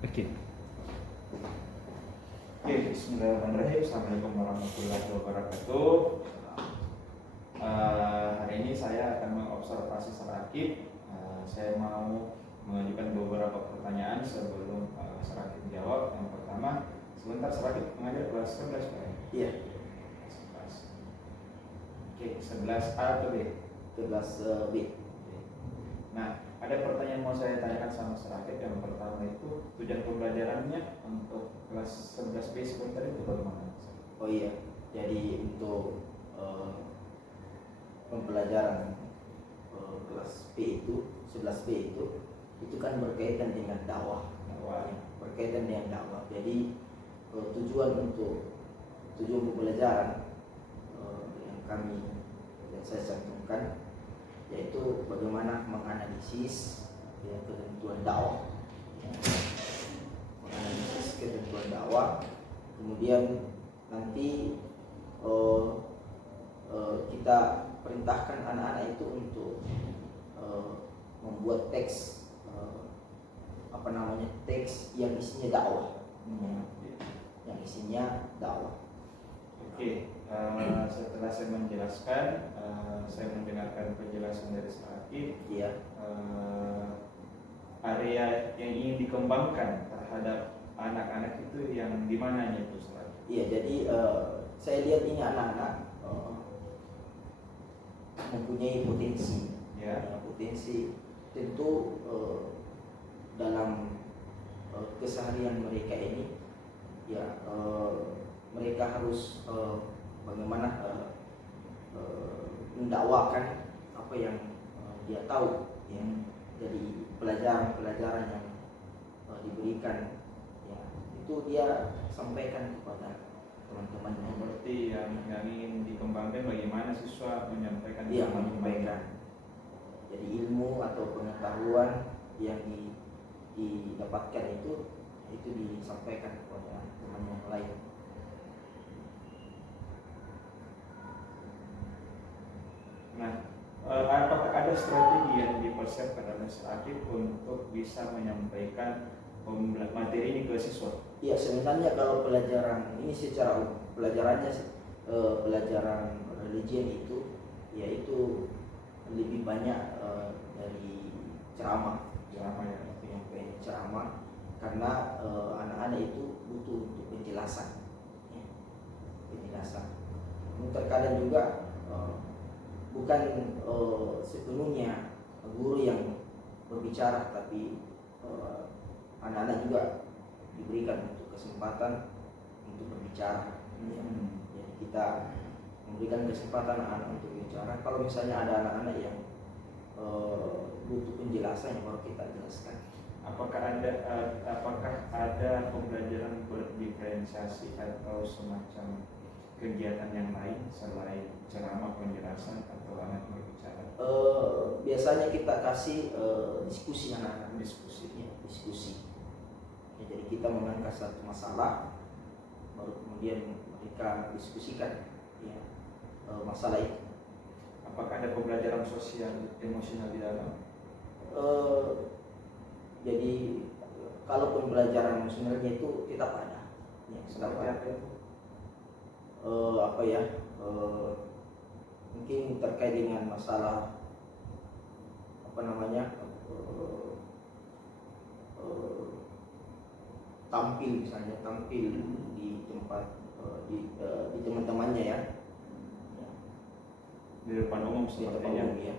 Oke. Oke, bismillahirrahmanirrahim. Assalamualaikum warahmatullahi wabarakatuh. Hari ini saya akan mengobservasi Serakib. Saya mau mengajukan beberapa pertanyaan sebelum Serakib menjawab. Yang pertama, sebentar, Serakib mengajar kelas 11 Pak? Iya. 11. Oke, 11A atau B? 11B. Nah, ada pertanyaan mau saya tanyakan sama Serakib. Yang pertama itu tujuan pembelajarannya untuk kelas 11B sebentar itu bagaimana? Oh iya, jadi untuk pembelajaran kelas B itu, 11B itu kan berkaitan dengan dakwah. Ya, berkaitan dengan dakwah. Jadi tujuan pembelajaran yang saya cantumkan yaitu bagaimana menganalisis ya, ketentuan dakwah, ya, menganalisis ketentuan dakwah. Kemudian nanti kita perintahkan anak-anak itu untuk membuat teks teks yang isinya dakwah, yang isinya dakwah. Oke, setelah saya menjelaskan, saya mendengarkan penjelasan dari Serakib. Iya. Area yang ingin dikembangkan terhadap anak-anak itu yang di mananya itu Serakib? Iya, jadi saya lihat ini anak-anak mempunyai potensi. Ya. Potensi tentu dalam keseharian mereka ini, ya mereka harus bagaimana mendakwakan apa yang dia tahu, ya. Jadi pelajaran-pelajaran yang diberikan, ya, itu dia sampaikan kepada teman-temannya. Seperti yang ingin dikembangkan bagaimana siswa menyampaikan. Iya, menyampaikan. Jadi ilmu atau pengetahuan yang didapatkan itu disampaikan kepada teman yang lain. Nah, apakah ada strategi yang dipersiapkan oleh Serakib untuk bisa menyampaikan materi ini ke siswa? Iya, sebenarnya kalau pelajaran ini secara pelajarannya pelajaran religion itu, yaitu lebih banyak dari ceramah Ya. Penyampaian ceramah, karena anak-anak itu butuh untuk penjelasan, ya. Penjelasan. Terkadang juga bukan sepenuhnya guru yang berbicara, tapi anak-anak juga diberikan untuk kesempatan untuk berbicara. Ya. Jadi kita memberikan kesempatan anak-anak untuk bicara. Kalau misalnya ada anak-anak yang butuh penjelasan, yang baru kita jelaskan. Apakah ada pembelajaran berdiferensiasi atau semacam kegiatan yang lain selain ceramah, penjelasan, atau anak berbicara? Biasanya kita kasih diskusi anak-anak. Diskusi. Ya, jadi kita mengangkat satu masalah, baru kemudian mereka diskusikan, ya, masalah itu. Apakah ada pembelajaran sosial emosional di dalam? Jadi kalau pembelajaran emosionalnya itu tetap ada. Ya, Seperti apa itu? Mungkin terkait dengan masalah tampil, misalnya tampil di tempat di teman-temannya, ya. Di depan umum sepertinya. Ya.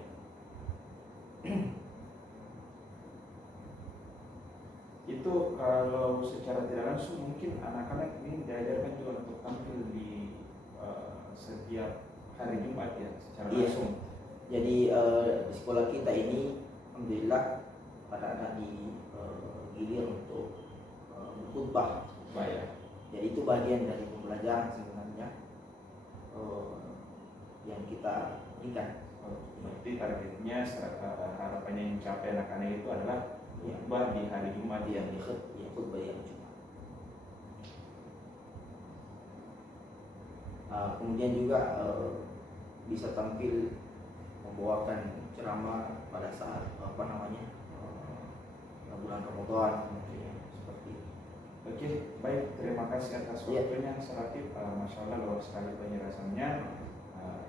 Itu kalau secara tidak langsung mungkin anak-anak ini diajarkan juga untuk tampil di setiap hari Jumat, ya, secara langsung. Jadi di sekolah kita ini alhamdulillah anak-anak digilir untuk khutbah. Ya. Jadi itu bagian dari pembelajaran sebenarnya yang kita berikan. Berarti targetnya harapannya yang dicapai anak-anak itu adalah khutbah di hari Jumat, yang khutbah yang Jumat. Kemudian juga bisa tampil membawakan ceramah pada saat bulan Ramadan, seperti itu. Oke, baik. Terima kasih atas Iya. waktunya, Sarakib. Masya Allah, luar sekali penjelasannya.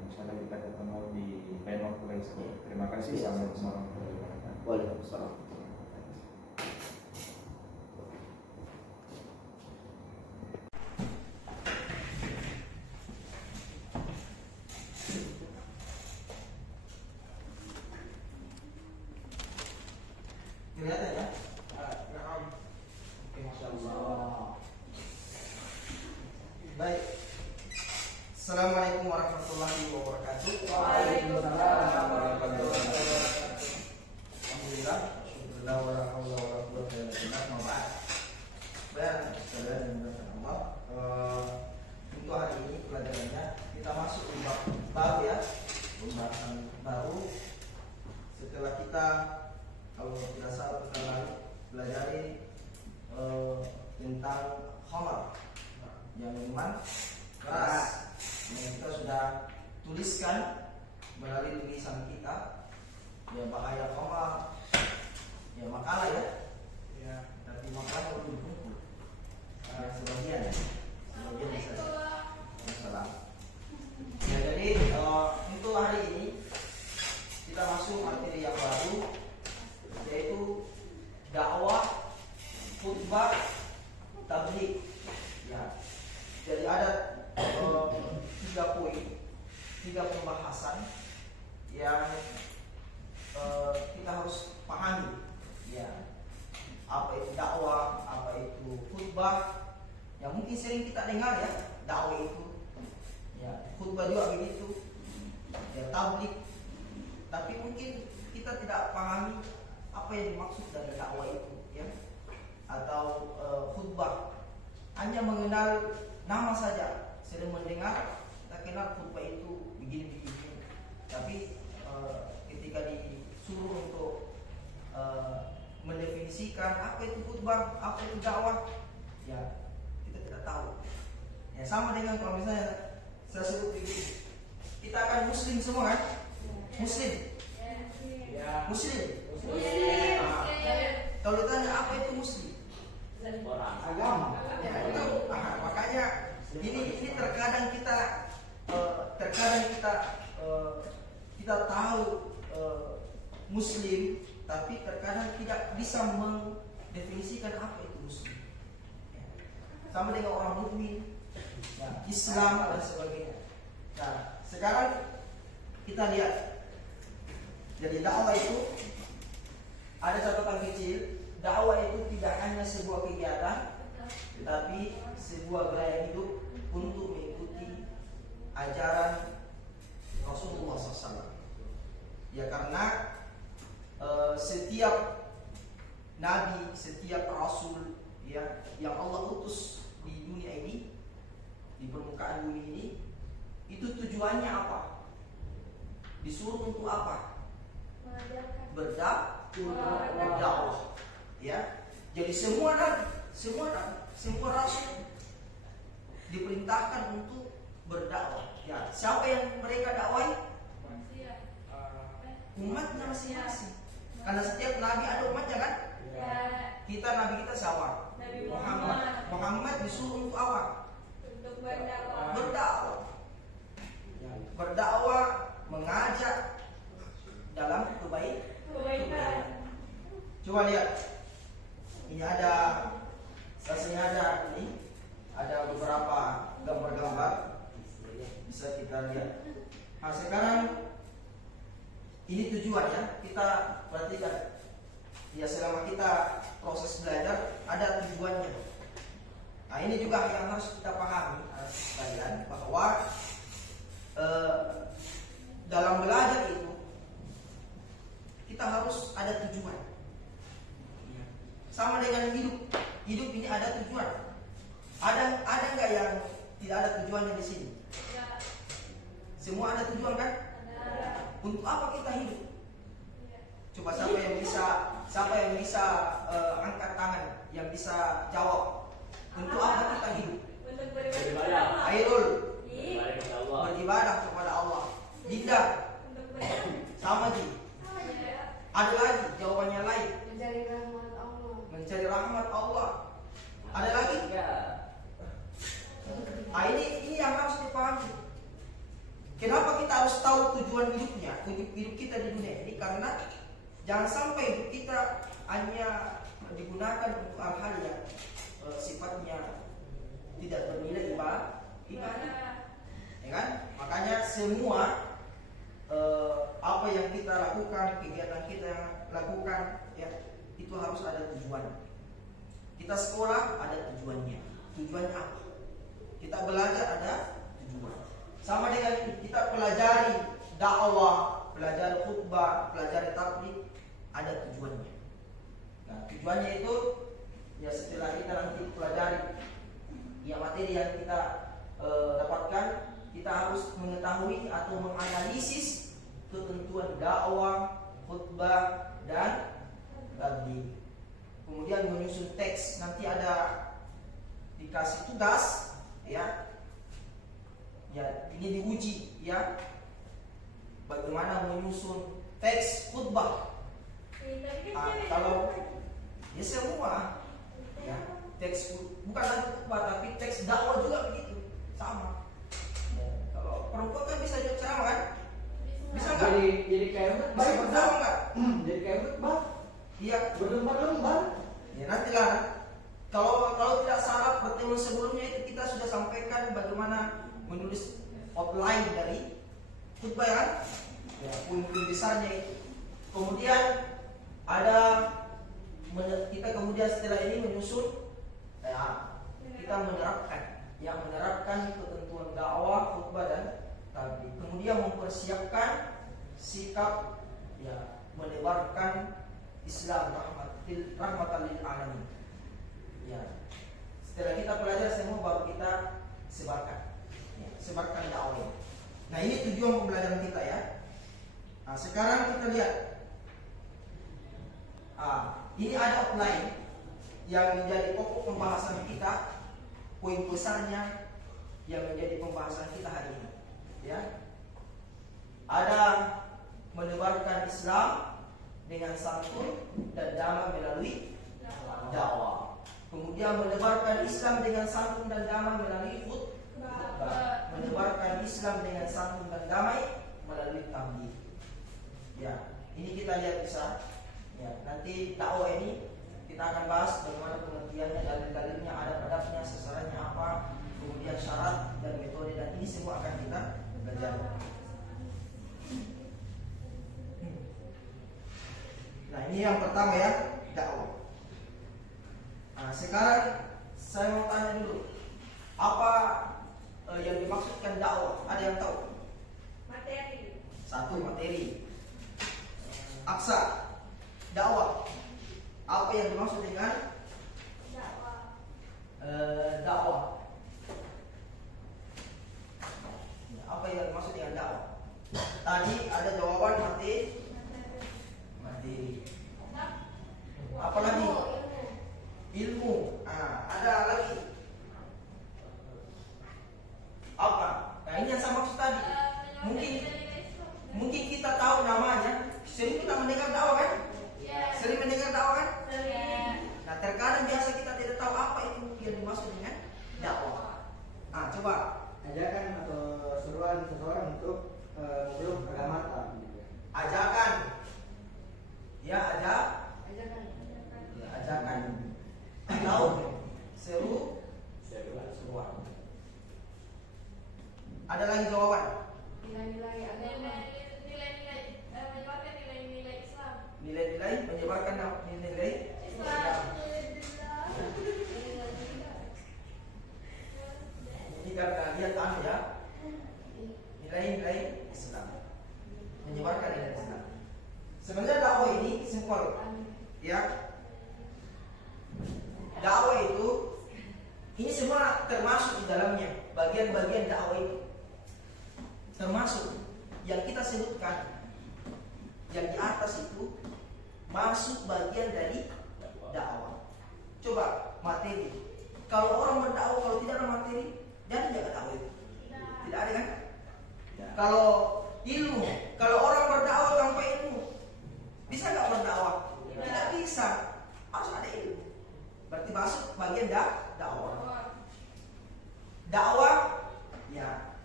Insya Allah kita ketemu di lain waktu lagi. Terima kasih. Iya. Assalamualaikum warahmatullahi wabarakatuh. Waalaikumsalam. Kelihatan ya? Naam. Oke, Masya Allah. Baik. Assalamualaikum warahmatullahi wabarakatuh. Waalaikumsalam warahmatullahi wabarakatuh. Alhamdulillah. Syukurlah wa la haula wa la quwwata illa billah. Ma ba'd. Baik, saudara dan saudara Allah. Untuk hari ini pelajarannya kita masuk di bab baru ya, pembahasan baru. Setelah kita kalau tidak salah pertama pelajari tentang khamar yang minuman keras yang kita sudah tuliskan melalui tulisan kita ya bahaya khamar ya makalah ya tapi makalah belum tentu sebagian bisa masalah ya jadi untuk hari ini kita masuk materi yang baru yaitu dakwah, khutbah, tabligh. Ya. Jadi ada 3 poin, 3 pembahasan yang kita harus pahami. Ya. Apa itu dakwah, apa itu khutbah. Yang mungkin sering kita dengar ya, dakwah itu. Ya, khutbah juga begitu. Ya, tabligh. Tapi mungkin kita tidak pahami apa yang dimaksud dari dakwah itu ya atau khutbah hanya mengenal nama saja sering mendengar kita kenal khutbah itu begini tapi ketika disuruh untuk mendefinisikan apa itu khutbah apa itu dakwah ya kita tidak tahu ya sama dengan kalau misalnya saya sebut begini kita akan muslim semua kan muslim muslim. Kalau ditanya apa itu muslim? Agama. Ya, itu makanya ini terkadang kita kita tahu muslim tapi terkadang tidak bisa mendefinisikan apa itu muslim. Ya. Sama dengan orang mukmin, ya, Islam dan sebagainya. Nah, sekarang kita lihat. Jadi dakwah itu ada catatan kecil. Dakwah itu tidak hanya sebuah kegiatan, tetapi sebuah gaya hidup untuk mengikuti ajaran Rasulullah SAW. Ya karena setiap nabi, setiap rasul ya yang Allah utus di dunia ini, di permukaan bumi ini, itu tujuannya apa? Disuruh untuk apa? Berdakwah ya. Jadi semua rasul diperintahkan untuk berdakwah ya. Siapa yang mereka dakwahi? Umatnya masing-masing. Karena setiap nabi ada umatnya kan? Kita nabi kita siapa? Muhammad disuruh untuk apa? Untuk berdakwah. Berdakwah, mengajak dalam kebaikan. Coba lihat. Ini ada ini ada beberapa gambar-gambar bisa kita lihat. Nah sekarang ini tujuannya kita perhatikan. Ya selama kita proses belajar ada tujuannya. Nah ini juga yang harus kita pahami sekalian bahwa dalam belajar itu kita harus ada tujuan. Sama dengan hidup. Hidup ini ada tujuan. Ada nggak yang tidak ada tujuannya di sini? Semua ada tujuan kan? Untuk apa kita hidup? Coba siapa yang bisa angkat tangan, yang bisa jawab. Untuk apa kita hidup? Untuk beribadah. Airul beribadah kepada Allah. Dinda Untuk beribadah. sama Ji. Ada lagi jawabannya lain. Mencari rahmat Allah. Mencari rahmat Allah. Ada lagi Kenapa kita harus tahu tujuan hidupnya, hidup kita di dunia ini? Karena jangan sampai hidup kita hanya digunakan untuk hal-hal yang sifatnya tidak bernilai ibadah, ya kan? Makanya semua apa yang kita lakukan, kegiatan kita yang lakukan, ya itu harus ada tujuan. Kita sekolah ada tujuannya. Tujuannya apa? Kita belajar ada tujuan. Sama dengan kita pelajari dakwah, pelajari khutbah, pelajari tabligh, ada tujuannya. Nah, tujuannya itu ya setelah kita nanti pelajari ya materi yang kita dapatkan, kita harus mengetahui atau menganalisis ketentuan dakwah, khutbah, dan tabligh. Kemudian menyusun teks, nanti ada dikasih tugas, ya ini diuji, ya bagaimana menyusun teks khutbah. Kalau ya semua, ya teks bukan lagi khutbah tapi teks dakwah juga begitu, sama. Kalau perempuan kan bisa juga ceramah kan? Bisa nggak? Jadi kayak Bisa berdakwah nggak? Jadi kayak khutbah. Iya. Berlembar-lembar. Ya nantilah. Kalau tidak salah pertemuan sebelumnya itu kita sudah sampaikan bagaimana menulis outline dari khutbah, ya kan? Ya, poin-poin besarnya itu. Kemudian ada kita kemudian setelah ini menyusun, ya, kita menerapkan ketentuan dakwah, khutbah, dan tabligh. Kemudian mempersiapkan sikap, ya, menebarkan Islam rahmatan lil alamin. Ya, setelah kita pelajari semua baru kita sebarkan dakwah. Nah, ini tujuan pembelajaran kita, ya. Nah, sekarang kita lihat. Ini ada outline yang menjadi pokok pembahasan kita, poin besarnya yang menjadi pembahasan kita hari ini, ya. Ada menebarkan Islam dengan santun dan damai melalui dakwah. Kemudian menebarkan Islam dengan santun dan damai melalui khutbah. Menebarkan Islam dengan santun dan damai melalui tabligh. Ya, ini kita lihat bisa. Ya, nanti dakwah ini kita akan bahas bagaimana pengertiannya, dalil-dalilnya, adab-adabnya, sasarannya apa, kemudian syarat dan metode, dan ini semua akan kita belajar. Nah, ini yang pertama, ya, dakwah. Nah, sekarang saya mau tanya dulu, apa yang dimaksudkan dakwah? Ada yang tahu? Materi. Satu, materi. Aksa, dakwah. Apa yang dimaksud dengan Dakwah. dakwah? Apa yang dimaksud dengan dakwah? Tadi ada jawaban materi. Apa lagi? Ilmu. Ada lagi. Apa? Nah, ini yang saya maksud tadi. Mungkin kita tahu namanya. Sering kita mendengar dakwah kan? Sering mendengar dakwah kan? Nah, terkadang biasa kita tidak tahu apa itu yang dimaksud dengan dakwah. Coba Ajakan atau seruan seseorang untuk memeluk agama. ajakan. Ya, ajakan. Atau seruan. Ada lagi jawaban? Nilai-nilai agama. Menyebarkan nilai-nilai Islam. Nilai-nilai menyebarkan nilai Islam. Ini karena lihat ya, nilai-nilai Islam, menyebarkan nilai Islam. Sebenarnya dakwah ini simpel, ya. Dakwah itu ini semua termasuk di dalamnya, bagian-bagian dakwah itu termasuk yang kita sebutkan. Yang di atas itu masuk bagian dari dakwah. Coba materi. Kalau orang berdakwah kalau tidak ada materi, jadi tidak dakwah itu. Tidak ada kan? Kalau ilmu, kalau orang berdakwah tanpa ilmu, bisa nggak berdakwah? Tidak bisa. Harus ada ilmu. Berarti masuk bagian dakwah. Dakwah, ya,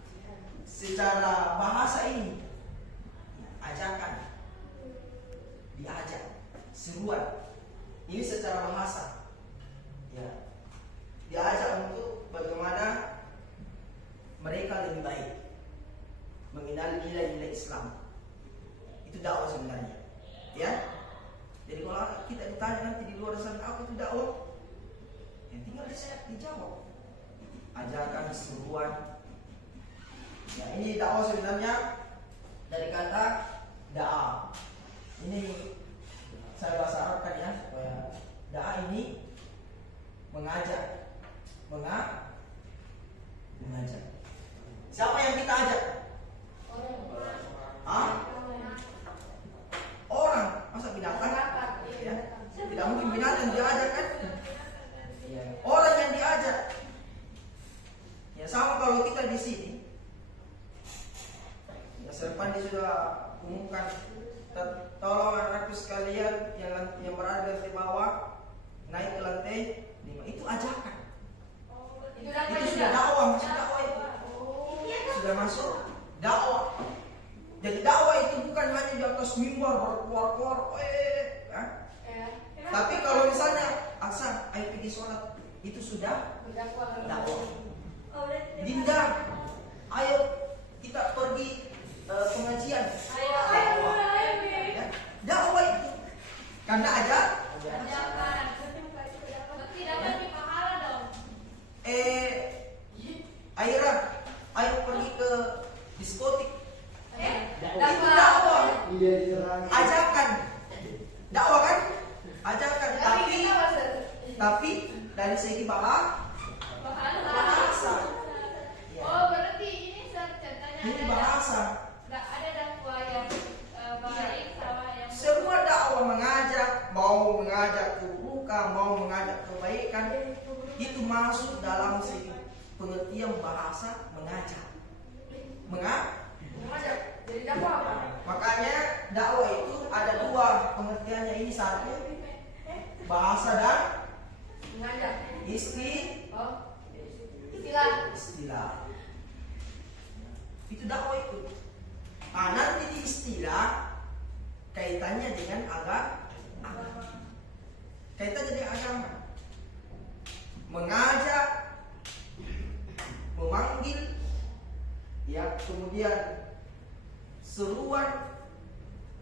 secara bahasa Ini secara bahasa. Ya. Diajak untuk bagaimana mereka lebih baik, mengenal nilai-nilai Islam. Itu dakwah sebenarnya. Ya. Jadi kalau kita ditanya nanti di luar sana apa itu dakwah, yang tinggal dijawab. Ajakan, seruan. Ya, ini dakwah sebenarnya dari kata da'a. Ini saya bahasa Arabkan ya supaya da'a ini mengajak, mengajak. Siapa yang kita ajak? Hah? Orang, masa binatang? Ya. Tidak mungkin binatang diajak kan? Ya. Orang yang diajak. Ya sama kalau kita di sini. Ya Serpandi sudah umumkan, tolong anakku sekalian yang berada di bawah naik ke lantai 5. Itu ajakan. Itu sudah dakwah, masuk dakwah itu. Sudah masuk dakwah. Jadi dakwah itu bukan hanya di atas mimbar berkuar-kuar, ya. Tapi kalau misalnya asal ayo pergi sholat, itu sudah dakwah. Dinda, ayo kita pergi pengajian. Ya. Dakwah itu. Karena ada Aira, ayo pergi ke diskotik. Itu dakwah. Ajakan. Dakwah kan? Ajakan. Tapi dari segi bahasa. Ya. Oh, berarti ini contohnya Ini bahasa. ada dakwah yang baik sama yang Semua dakwah mengajak, mau mengajak keburukan, mau mengajak kebaikan, itu masuk dalam segi pengertian bahasa mengajak. Mengajak. jadi dakwah apa? Makanya dakwah itu ada dua pengertiannya. Ini satu bahasa dan Mengajak. istilah. Itu dakwah itu. Nanti di istilah kaitannya dengan agama. Kaitannya dengan agama. Mengajak, memanggil, ya, kemudian seruan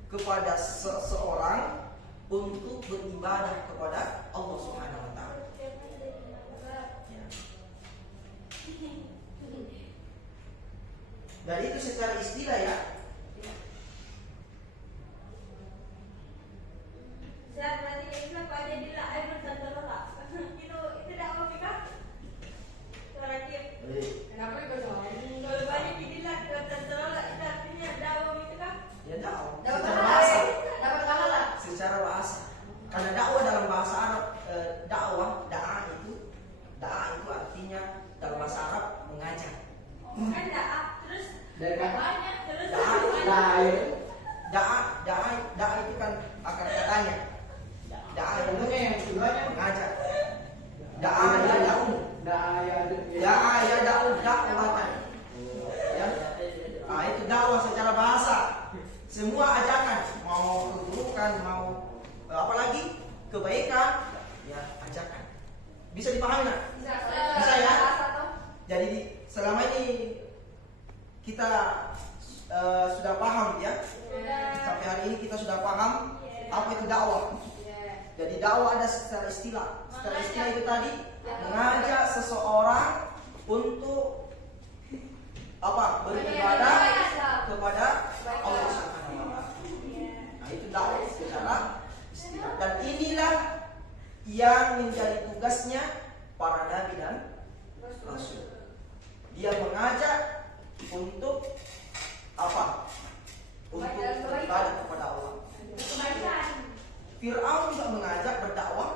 kepada seseorang untuk beribadah kepada Allah Subhanahu wa taala. Ya. Dan itu secara istilah ya. Saya berarti itu apa aja di lah air bertentara. Itu dakwah kita. Terakhir. Kenapa itu soal? Kalau banyak dibilang bertentara itu artinya dakwah itu kan? Ya dakwah. Dakwah Secara bahasa. dapat pahala. Secara bahasa. Karena dakwah dalam bahasa Arab, da'a itu artinya dalam bahasa Arab mengajak. Kan dakwah terus Dari kata banyak terus Da'a itu kan akar katanya. Da'a itu yang keduanya mengajak. Da'a ya da'u. Da'a ya da'u dakwatan. Ya. Nah, itu dakwah secara bahasa. Semua ajakan, mau keburukan, mau apalagi kebaikan, ya ajakan. Bisa dipahami nggak? Bisa ya? Jadi selama ini kita sudah paham ya. Sampai hari ini kita sudah paham apa itu dakwah. Jadi dakwah ada secara istilah. Secara istilah itu tadi mengajak seseorang untuk apa? Beribadah kepada Allah Subhanahu wa taala. Nah, itu dakwah secara istilah. Dan inilah yang menjadi tugasnya para nabi dan rasul. Dia mengajak untuk apa? Untuk beribadah kepada Allah. Fir'aun juga mengajak berdakwah.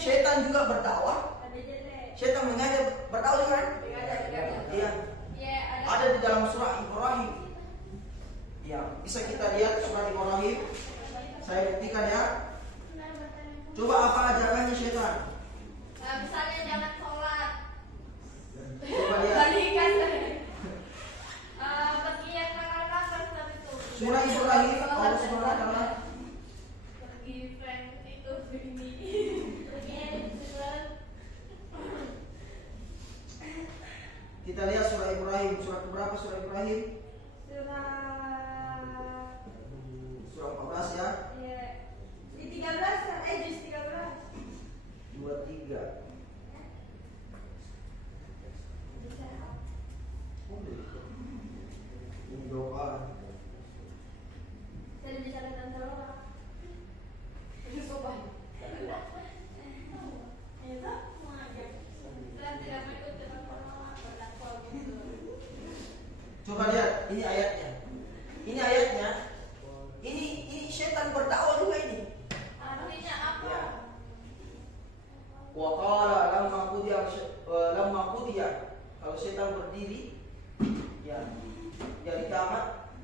Syaitan juga berdakwah. Syaitan mengajak berdakwah kan? Iya. Ada di dalam surah Ibrahim. Ya, bisa kita lihat surah Ibrahim. Saya buktikan ya. Coba apa ajarannya syaitan? Misalnya jangan sholat. Coba lihat. Balikan. Pergi yang nakal-nakal itu. Surah Ibrahim Allah Subhanahu wa taala. Pergi friend itu ini. Kita lihat surah Ibrahim. Surah berapa surah Ibrahim? Surah 14 ya. Iya. Di 13, juz 13. 23. Ini doa. Saya bisa datang terlalu. Itu sobat. Itu mau aja. Saya tidak mau ikut dengan orang berdakwah gitu. Coba lihat, ini ayatnya. Ini ayatnya. Ini setan berdakwah juga ini. Artinya apa? Ya. Wa qala lamma qudiya kalau setan berdiri ya dari kiamat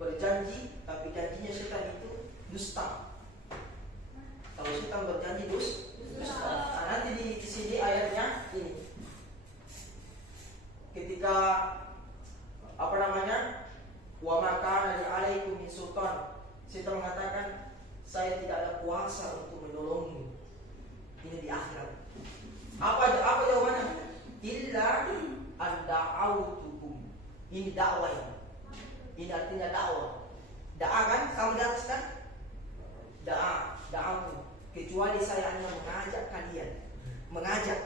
berjanji, tapi janjinya setan itu dusta. Kalau setan berjanji dusta. Nah, nanti di sini ayatnya ini. Ketika apa namanya? Wa ma kana li alaikum min sultan. Setan mengatakan, saya tidak ada kuasa untuk menolongmu. Ini di akhirat. Apa jawabannya? Illa an-da'autukum. Ini dakwah ini. Ini artinya dakwah. Da'a kan? Kamu di atas kan? Da'autu. Kecuali saya hanya mengajak kalian. Mengajak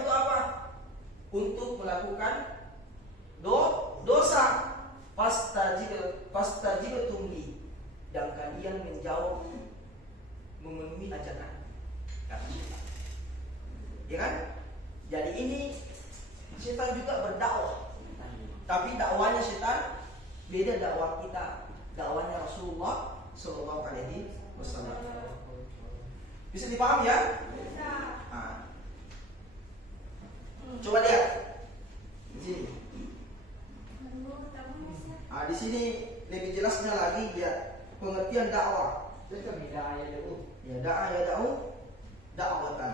untuk apa? Untuk melakukan dosa. Fastajibatum li. Dan kalian menjawab memenuhi ajakan. Ya kan? Jadi ini setan juga berdakwah. Tapi dakwanya setan beda dakwah kita. Dakwanya Rasulullah Sallallahu Alaihi Wasallam. Bisa dipahami ya? Nah. Coba lihat di sini. Di sini lebih jelasnya lagi lihat pengertian dakwah. Ya, da'u dakwatan.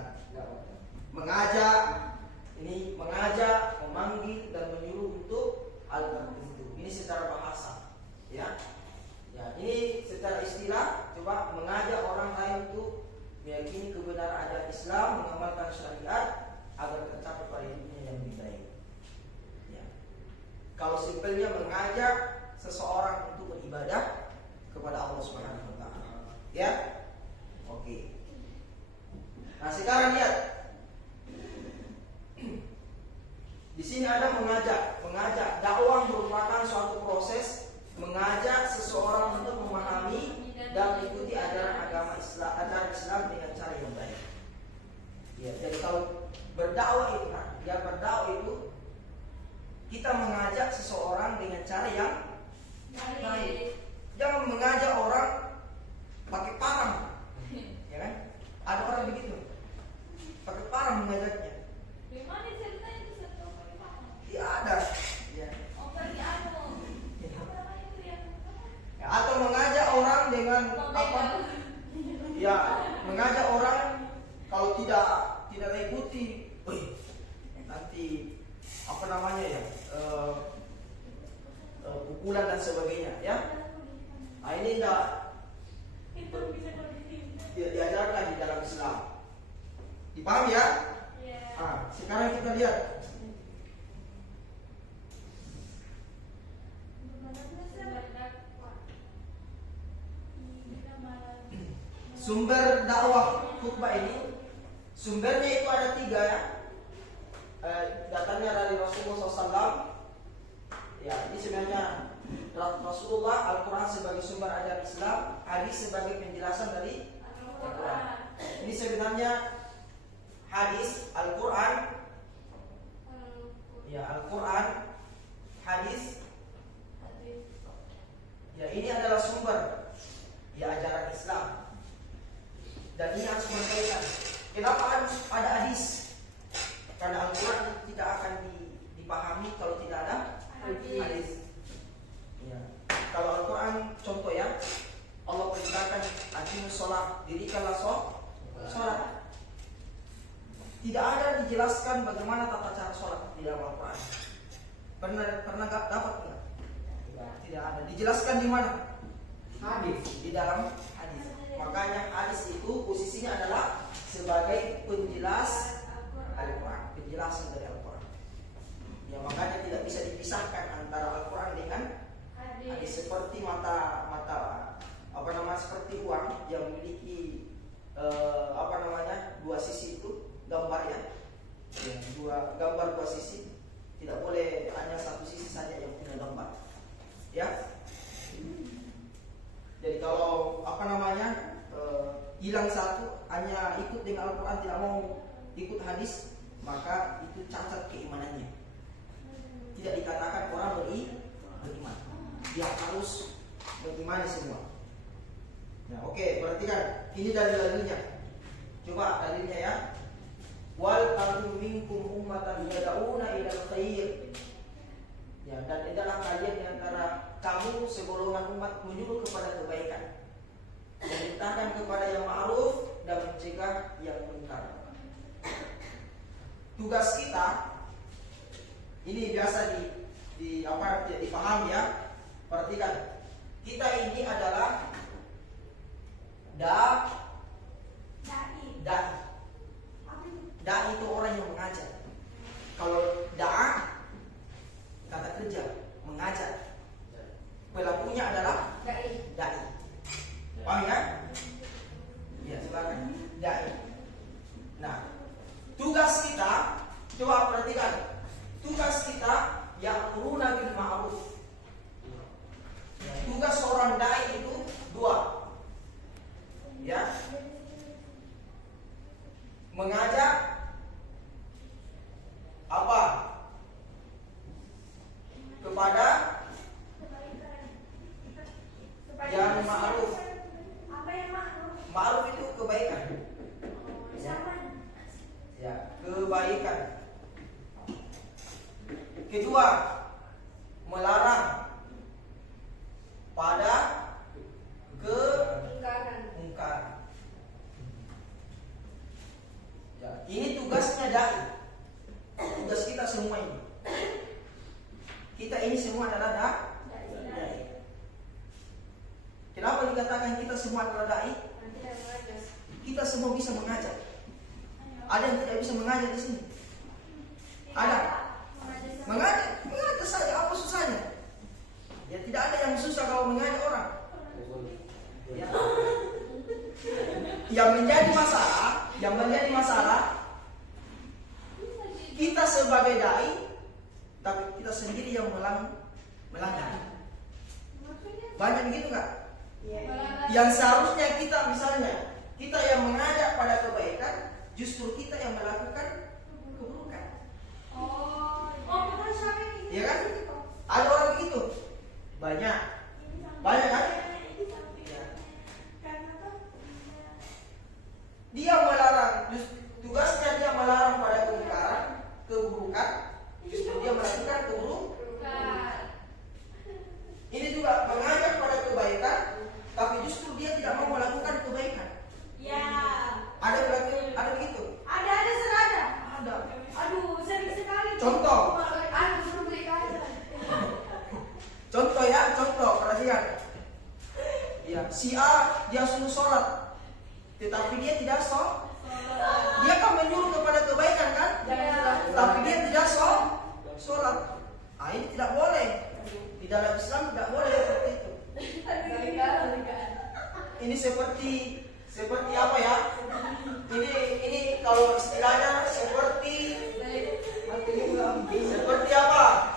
Mengajak, memanggil dan menyuruh untuk hal tertentu. Ini secara bahasa, ya. Ya, ini secara istilah coba mengajak orang lain untuk meyakini kebenaran ajaran Islam, mengamalkan syariat agar tercapai pada hidupnya yang lebih baik. Ya. Kalau simpelnya mengajak seseorang untuk beribadah kepada Allah Subhanahu wa taala. Ya. Oke. Nah, sekarang lihat. Di sini ada mengajak. Dakwah merupakan suatu proses mengajak seseorang untuk memahami dan mengikuti ajaran agama Islam, ajaran Islam dengan cara yang baik. Ya, jadi kalau berdakwah itu kita mengajak seseorang dengan cara yang baik. Jangan mengajak orang pakai parang. Ya kan? Ada orang begitu. Pakai parang mengajaknya. Gimana ceritanya itu satu apa? Tidak ada. Ya. Oh, pergi anu. Apa namanya itu yang Ya, atau mengajak orang dengan apa? Ya, mengajak orang kalau tidak mengikuti, nanti apa namanya ya? Pukulan dan sebagainya, ya. Nah, ini tidak diajarkan di dalam Islam. Dipahami ya? Nah, sekarang kita lihat sumber dakwah khutbah ini. Sumbernya itu ada 3 ya. Datangnya dari Rasulullah SAW. Ya, ini sebenarnya Rasulullah, Al-Quran sebagai sumber ajaran Islam, hadis sebagai penjelasan dari Al-Quran. Ini sebenarnya hadis, Al-Quran, ya Al-Quran, hadis. Ya, ini adalah sumber ya ajaran Islam. Dan ini harus berkaitan. Kenapa harus ada hadis? Karena Al-Quran tidak akan dipahami kalau tidak ada hadis. Ya. Kalau Al-Quran contoh ya, Allah perintahkan aqimus shalah, dirikanlah sholat. Tidak ada dijelaskan bagaimana tata cara sholat di dalam Al-Quran. Pernah dapat nggak? Tidak ada. Dijelaskan di mana? Hadis. Di dalam hadis. Makanya hadis itu posisinya adalah sebagai penjelas Al-Quran, penjelasan dari Al-Quran. bilang satu, hanya ikut dengan Al-Quran, tidak mau ikut hadis, maka itu cacat keimanannya. Tidak dikatakan orang beriman. Dia harus mengimani semua. Nah, oke, perhatikan. Ini dalil-dalilnya. Coba dalilnya ya. Wal takum minkum ummatan yad'una ilal khair. Ya, dan adalah kalian di antara kamu segolongan umat menyuruh kepada kebaikan, memerintahkan kepada yang ma'ruf dan mencegah yang munkar. Tugas kita ini biasa dipahami ya. Perhatikan, kita ini adalah dai. Dai itu orang yang mengajar. Kalau da'a kata kerja, mengajar. Pelakunya adalah dai. Paham ya? Ya, silakan. Dai. Nah, tugas kita, coba perhatikan. Tugas kita ya'muruna bil ma'ruf. Tugas seorang dai itu dua. Ya. Mengajak apa? Kepada yang ma'ruf. Apa yang ma'ruf? Ma'ruf itu kebaikan. Ya, kebaikan. Kedua, melarang pada kemungkaran. Ya, ini tugasnya dai. Tugas kita semua ini. Kita ini semua adalah dai. Kenapa dikatakan kita semua adalah dai? Kita semua bisa mengajar. Ada yang tidak bisa mengajar di sini? Ada. Mengajar saja, apa susahnya? Ya, tidak ada yang susah kalau mengajar orang. Ya. Yang menjadi masalah kita sebagai dai, tapi kita sendiri yang melanggar. Banyak begitu nggak? Yang seharusnya kita, misalnya kita yang mengajak pada kebaikan, justru kita yang melakukan keburukan. Ya kan? Ada orang begitu? Banyak kan? Ya. Dia melarang, tugasnya dia melarang pada keburukan, justru dia melakukan keburukan. Ini juga mengajak pada kebaikan, tapi justru dia tidak mau melakukan kebaikan. Ya. Ada begitu? Ada senada. Ada. Aduh, sering sekali. Contoh perhatikan. Ya, si A dia suruh sholat, tetapi dia tidak sholat. Dia kan menyuruh kepada kebaikan kan? Tapi dia tidak sholat. Ini tidak boleh. Di dalam Islam tidak boleh seperti itu. Ini seperti apa ya? Ini kalau istilahnya seperti apa?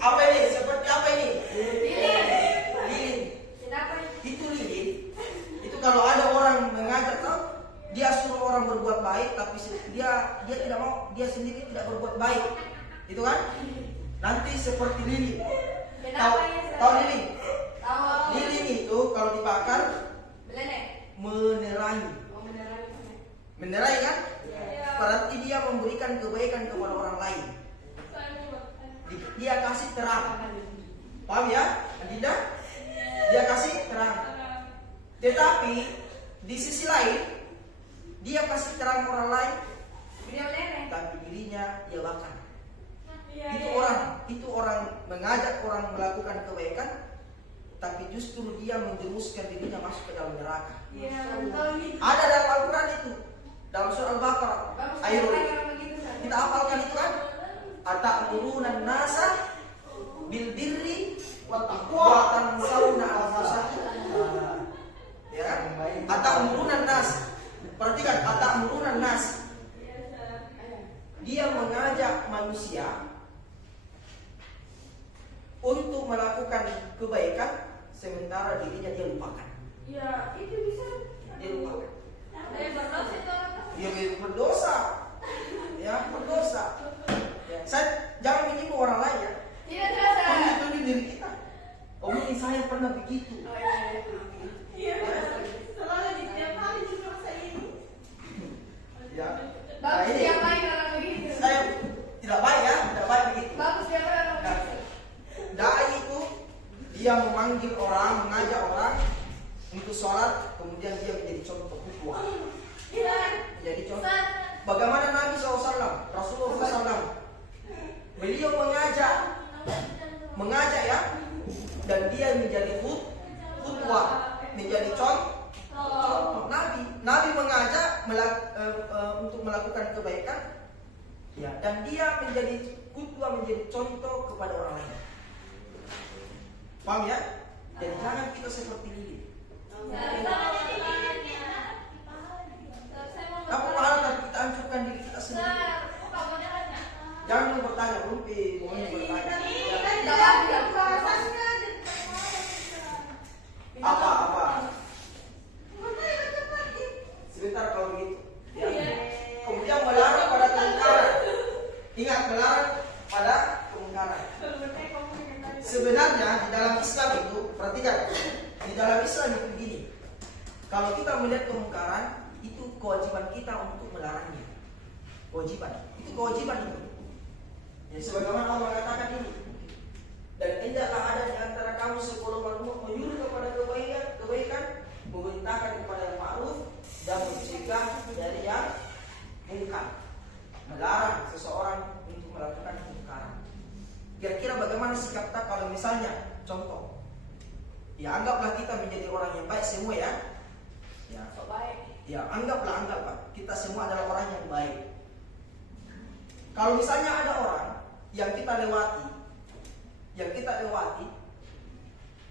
Apa ini? Seperti apa ini? Lilin. Itu lilin. Itu kalau ada orang mengajar tuh, dia suruh orang berbuat baik, tapi dia tidak mau, dia sendiri tidak berbuat baik. Itu kan? Nanti seperti lilin. Tahu lilin? Lilin itu kalau dibakar menerangi. Menerangi kan? Berarti dia memberikan kebaikan kepada orang lain. Dia kasih terang. Paham ya? Tidak? Dia kasih terang. Tetapi di sisi lain, dia kasih terang orang lain, tapi dirinya dia bakar. Itu orang mengajak orang melakukan kebaikan, tapi justru dia menjerumuskan dirinya masuk ke dalam neraka. Ada dalam Al-Quran itu, dalam surah Al-Baqarah. Ayo kita hafalkan itu kan? Atamuruna nasa bil birri wa taqwa tansawna anfusakum. Ya, atamuruna nas. Perhatikan, atamuruna nas. Dia mengajak manusia untuk melakukan kebaikan, sementara dirinya dia lupakan. Ya, itu bisa. Dia lupakan. Berdosa itu orang Dia berdosa. Ya, berdosa. Ya, saya jangan begitu orang lain ya. tidak terasa. Itu di diri kita. Oh, mungkin saya pernah begitu. Oh, iya. Iya, selalu di setiap hari di masa ini. Ya. Nah, Bagus ini yang lain orang begitu. saya tidak baik ya, tidak baik begitu. Bagus yang lain orang Nah, begitu. dai itu dia memanggil orang, mengajak orang untuk sholat, kemudian dia menjadi contoh qudwah. Iya. Menjadi contoh. Ustaz. Bagaimana Nabi SAW, Rasulullah SAW, beliau mengajak ya, dan dia menjadi qudwah, menjadi contoh. Nabi mengajak untuk melakukan kebaikan, ya, dan dia menjadi qudwah, menjadi contoh kepada orang lain. Paham ya? Jadi jangan kita seperti ini. Apa pahala tapi kita hancurkan diri kita sendiri. Jangan mau bertanya, rumpi, mau bertanya. Apa? Sebentar kalau begitu. Ya. Kemudian melarang pada kemungkaran. Ingat, melarang pada kemungkaran. Sebenarnya di dalam Islam itu, perhatikan, di dalam Islam itu begini. Kalau kita melihat kemungkaran, itu kewajiban kita untuk melarangnya. Kewajiban, itu kewajiban itu. Ya, sebagaimana Allah mengatakan ini. Dan hendaklah ada di antara kamu sekelumit menyuruh kepada kebaikan, memerintahkan kepada yang ma'ruf dan mencegah dari yang munkar. Melarang seseorang untuk melakukan kemungkaran. Kira-kira bagaimana sikap kita kalau misalnya contoh, ya anggaplah kita menjadi orang yang baik semua ya. Ya anggaplah kita semua adalah orang yang baik. Kalau misalnya ada orang yang kita lewati,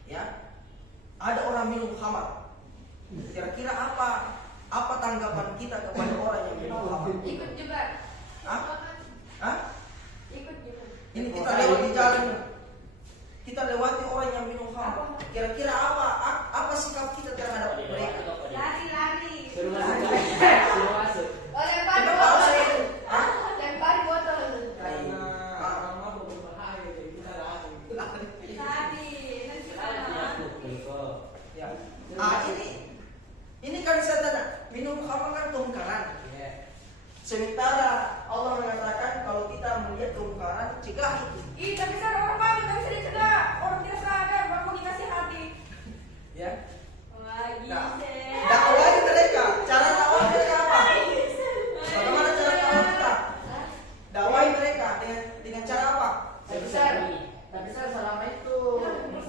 ya, ada orang minum khamar. Kira-kira apa tanggapan kita kepada orang yang minum khamar? Ikut juga. Hah? Ikut juga. Ini kita lewat di jalan, kita lewati orang yang minum khamar. Kira-kira apa sikap kita terhadap mereka? Lari. Suruh masuk. Oh, lempar Kenapa harus botol. itu? Hah? Lempar botol. Karena orang mabuk berbahaya, jadi kita lari. Lari. Nanti sama. Ya. Ini kan saya tanya, minum khamar kan kemungkaran. Sementara Allah mengatakan kalau kita melihat kemungkaran, cegah itu. Ih, tapi saya orang baik, nggak bisa dicegah. Orang tidak sadar, baru dikasih hati. Ya. Lagi Nah, dakwah mereka, cara dakwah mereka apa? Bagaimana cara dakwah kita? Dakwah mereka dengan cara apa? Tapi saya selama itu lebih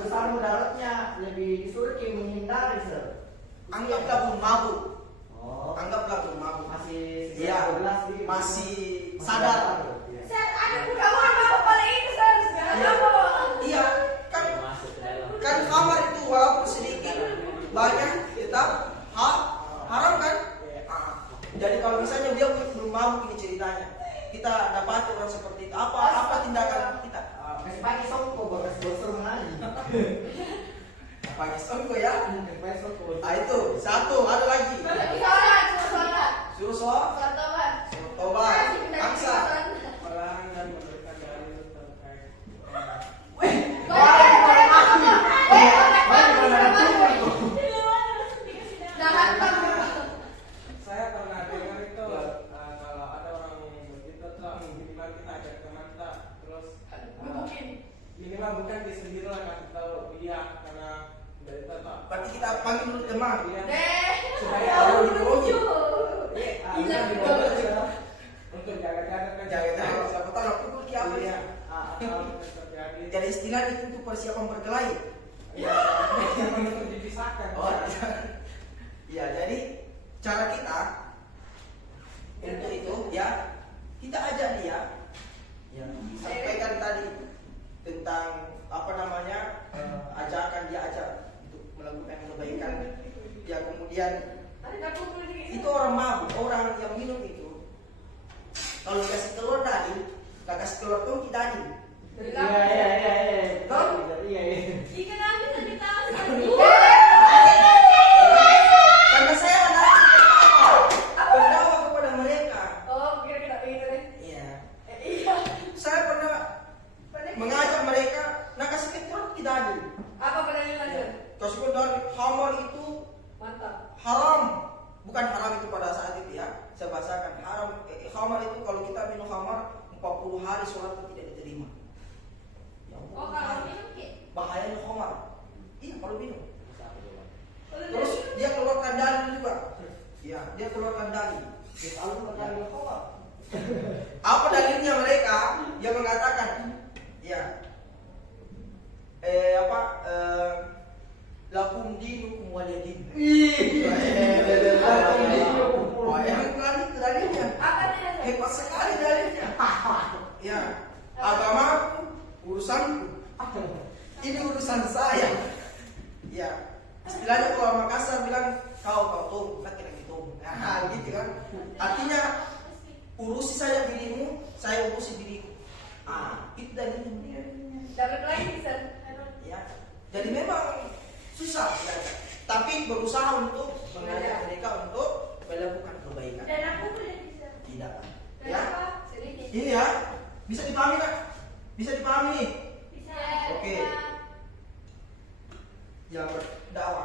besar mudaratnya, lebih disuruh menghindari sir. Anggaplah belum mabuk. Oh, Anggaplah belum mabuk. masih Iya, 12 gitu. masih sadar. Iya. Ada budak-budak bawa pada itu seharusnya. Iya. Iya, kan Masuk ke dalam. kan khamar itu walaupun sedikit banyak tetap haram kan? Jadi kalau misalnya dia belum mabuk, ini ceritanya, kita dapat orang seperti itu, apa tindakan kita? Kasih pakai songko, bagas bosor lagi. Pakai songko ya. Pakai songko. Itu satu, ada lagi. Suruh Sholat tobat. tobat, angsa. Melarang dan memberikan dalil terkait. Saya pernah dengar itu kalau ada orang begitu tuh minimal kita ajak teman tak, terus minimal bukan dia sendiri lah kasih tahu dia karena dari itu tak. Berarti kita panggil dulu teman. Supaya Kalau didorongin, untuk jaga-jaga kan jangan siapa tahu nak pukul dia apa ya. terjadi. Jadi istilah itu untuk persiapan berkelahi. Ya, untuk dipisahkan. Oh, iya. Jadi cara kita untuk itu ya kita ajak dia, ya sampaikan tadi tentang apa namanya ajakan dia ajak untuk melakukan kebaikan. Ya kemudian itu orang mabuk, orang yang minum itu kalau kasih telur tadi, nggak kasih telur tuh kita tadi. Iya. Toh? Iya. Jika nanti mengajak mereka, nah kasih keterangan tidak adil. Apa pendalilannya? Kasih keterangan khamar itu Mantap. haram, bukan haram itu pada saat itu ya. Saya bahasakan haram. Khamar itu kalau kita minum khamar 40 hari sholat itu tidak diterima. Ya, Oh, kalau minum Ki? bahayanya khamar. Iya kalau minum. Kalau Terus dia keluarkan dalil juga. Ya, dia keluarkan dalil. Dia selalu keluarkan dalil khamar. Apa dalilnya mereka yang mengatakan ya lakum dinukum waliyadin. Lakum dinukum. Wah, yang tadi dalilnya. apa nih? Hebat sekali dalilnya. Ya, agamaku, urusanku. Ini urusan saya. Ya, istilahnya kalau Makassar bilang kau tuh, kita kira gitu. Nah, gitu kan. Artinya urusi saya dirimu, saya urusi diriku. Itu dalilnya. Dapat lagi bisa. Ya, jadi memang susah ya. Tapi berusaha untuk mengajak mereka untuk melakukan kebaikan. Dan aku boleh bisa. Tidak. Ya. Kenapa? Sedikit. Ini ya, bisa dipahami kan? Bisa dipahami nih. Bisa. Oke. Yang berdakwah